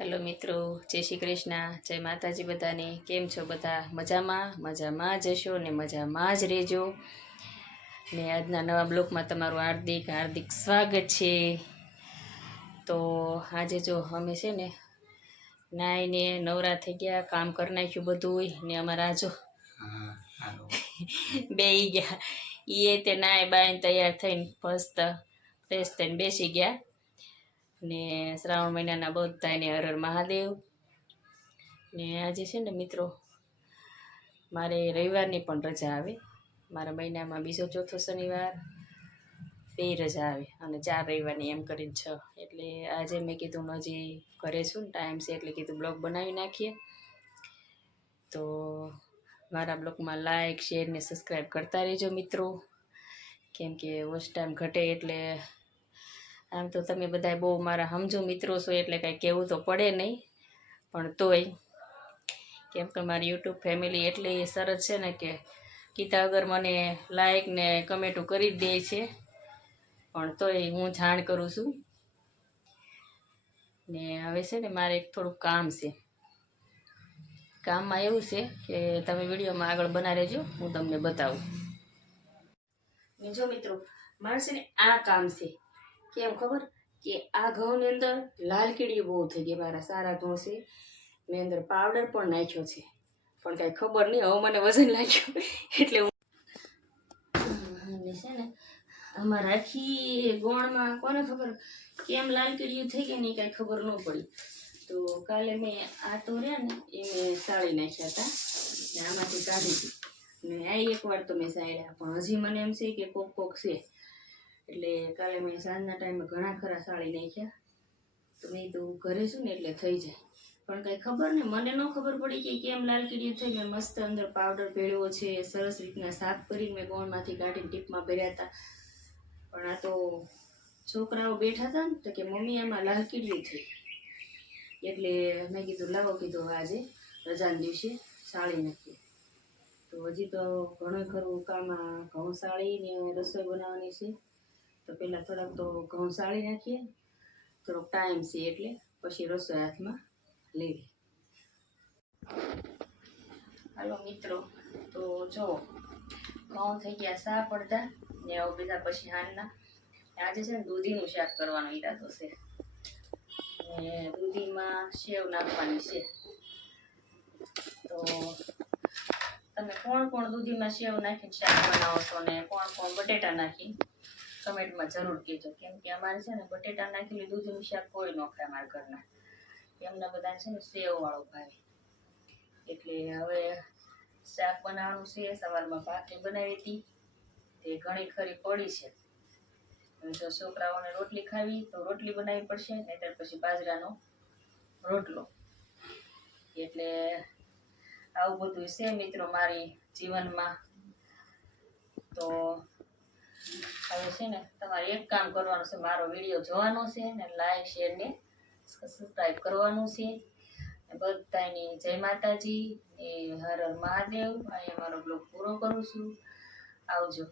Hello મિત્રો, જય શ્રી કૃષ્ણ, જય માતાજી બધાને. કેમ છો બધા? મજામાં જશો ને મજામાં જ રહેજો. ને આજના નવા બ્લોગમાં તમારું હાર્દિક સ્વાગત છે. તો આજે જો અમે છે ને નાઈને નવરા થઈ ગયા, કામ કરી નાખ્યું બધું ને અમારા જો બે ગયા. એ તે નાય બાઈને તૈયાર થઈને મસ્ત ફ્રેશ થઈને બેસી ગયા. ને શ્રાવણ મહિનાના બધાને હર હર મહાદેવ. ને આજે છે ને મિત્રો મારે રવિવારની પણ રજા આવે. મારા મહિનામાં બીજો ચોથો શનિવાર બે રજા આવે અને 4 રવિવારની એમ કરીને 6. એટલે આજે મેં કીધું હજી ઘરે છું ને ટાઈમ છે એટલે કીધું બ્લોગ બનાવી નાખીએ. તો મારા બ્લોગમાં લાઈક શેર ને સબસ્ક્રાઈબ કરતા રહેજો મિત્રો, કેમ કે વોચ ટાઈમ ઘટે એટલે આમ તો તમે બધા બહુ મારા સમજો મિત્રો છો એટલે કાંઈ કહેવું તો પડે નહીં, પણ તોય કેમ કે મારી યુટ્યુબ ફેમિલી એટલી સરસ છે ને કે કીધા વગર મને લાઈક ને કમેન્ટો કરી જ દે છે, પણ તોય હું જાણ કરું છું. ને હવે છે ને મારે એક થોડુંક કામ છે. કામમાં એવું છે કે તમે વિડીયોમાં આગળ બના રહેજો, હું તમને બતાવું. ને જો મિત્રો મારે છે ને આ કામ છે. કેમ ખબર કે આ ઘઉંની અંદર લાલ કીડીઓ બહુ થઈ ગઈ. મારા સારા ઘઉં છે, મેં અંદર પાવડર પણ નાખ્યો છે, પણ કાંઈ ખબર નહીં. હવે મને વજન લાગ્યું એટલે છે ને અમારા આખી ગોળમાં કોને ખબર કેમ લાલ કીડીઓ થઈ ગઈ ને કાંઈ ખબર ન પડી. તો કાલે મેં આ તો રહ્યા ને એ મેં સાળી નાખ્યા હતા ને આમાંથી કાઢી હતી ને આ એકવાર તો મેં સાળ્યા, પણ હજી મને એમ છે કે કોક છે. એટલે કાલે મેં સાંજના ટાઈમે ઘણા ખરા સાળી નાખ્યા. તો મેં તો ઘરે છું ને એટલે થઈ જાય, પણ કાંઈ ખબર નહીં, મને ન ખબર પડી કે કેમ લાલ કીડીઓ થઈ. મેં મસ્ત અંદર પાવડર ભેળવ્યો છે, સરસ રીતના સાફ કરીને મેં ગોળમાંથી કાઢીને ટીપમાં ભર્યા હતા. પણ આ તો છોકરાઓ બેઠા હતા ને તો કે મમ્મી આમાં લાલ કીડીઓ થઈ, એટલે મેં કીધું લાવો, કીધું આજે રજાના દિવસે સાળી નાખીએ. તો હજી તો ઘણું ખરું કામ ઘઉં સાળીને રસોઈ બનાવવાની છે. તો પહેલાં થોડાક તો ઘઉં સાળી નાખીએ, થોડોક ટાઈમ છે એટલે પછી રસોઈ હાથમાં લેવી. હાલો મિત્રો, તો જો ઘઉં થઈ ગયા સાફ અડધા ને હવે બધા પછી હાનના. આજે છે ને દૂધીનું શાક કરવાનો ઈરાદો છે ને દૂધીમાં સેવ નાખવાની છે. તો તમે કોણ દૂધીમાં સેવ નાખીને શાક બનાવો છો ને કોણ બટેટા નાખી કમેન્ટમાં જરૂર કહેજો, કેમ કે અમારે છે ને બટેટા નાખેલી દૂધીનું શાક કોઈ ન ખાય અમારા ઘરના. એમના બધા છે ને સેવવાળું ભાવે. એટલે હવે શાક બનાવવાનું છે. સવારમાં ભાખરી બનાવી હતી તે ઘણી ખરી પડી છે. જો છોકરાઓને રોટલી ખાવી તો રોટલી બનાવવી પડશે, નહીંતર પછી બાજરાનો રોટલો. એટલે આવું બધું છે મિત્રો મારી જીવનમાં. તો હવે છે ને તમારે એક કામ કરવાનું છે, મારો વિડીયો જોવાનો છે ને લાઈક શેર ને સબસ્ક્રાઈબ કરવાનું છે. બધાની જય માતાજી, એ હર હર મહાદેવ. અહીંયા મારો બ્લોગ પૂરો કરું છું. આવજો.